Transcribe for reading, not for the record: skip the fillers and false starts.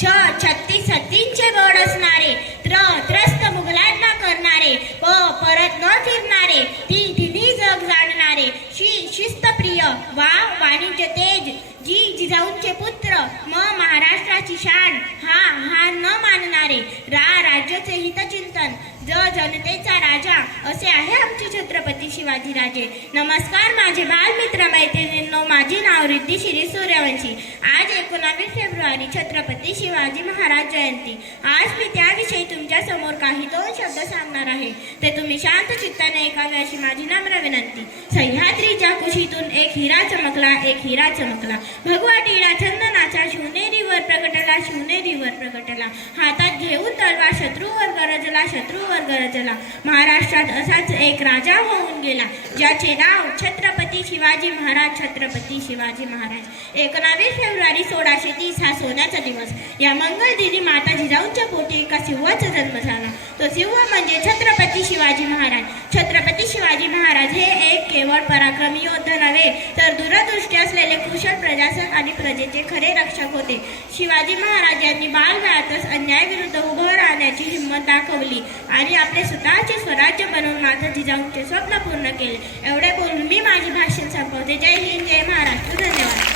छत्तीस हत्तींचे बळ असणारे, त्रस्त मुघलांना करणारे व परत न फिरणारे, तिन्ही जग जाणणारे, शिस्तप्रिय वाणिज्य तेज, जिजाऊंचे पुत्र, महाराष्ट्राची शान, हा न मानणारे, राज्याचे हितचिंतन, जनतेचा राजा, असे आहे आमचे छत्रपती शिवाजीराजे. नमस्कार माझे बालमित्र मैत्रिणींनो, माझे नाव रिद्धी शिरी सूर्यवंशी. आज 19 फेब्रुवारी छत्रपती शिवाजी महाराज जयंती. आज मी त्याविषयी तुमच्या समोर काही 2 शब्द सांगणार आहे. ते तुम्ही शांत चित्ताने ऐकावे अशी माझी नम्र विनंती. सह्याद्रीच्या कुशीतून एक हिरा चमकला, एक हिरा चमकला, भगवा टिळा चंदनाचा शिवनेरीवर प्रगटला, शिवनेरीवर प्रगटला, हातात घेऊन तलवार शत्रूवर गरजला, शत्रूवर गरजला. महाराष्ट्रात असाच एक राजा होऊन गेला, ज्याचे नाव छत्रपती शिवाजी महाराज, छत्रपती शिवाजी महाराज. 19 फेब्रुवारी 1630 हा सोन्याचा दिवस. या मंगल दिनी माता जिजाऊंच्या पोटी एका सिंहाचा जन्म झाला. तो सिंह म्हणजे छत्रपती शिवाजी महाराज. छत्रपती शिवाजी महाराज हे एक केवळ पराक्रमी योद्धा नव्हे, तर दूरदृष्टी असलेले कुशल प्रशासक आणि प्रजेचे खरे रक्षक होते. शिवाजी महाराज यांनी बालवयातच अन्यायाविरुद्ध उभं राहण्याची हिंमत दाखवली आणि आपले स्वतःचे स्वराज्य बनवून माता जिजाऊंचे स्वप्न पूर्ण केले. एवढे बोलून मी माझे भाषण संपवते. जय हिंद, जय महाराष्ट्र. धन्यवाद.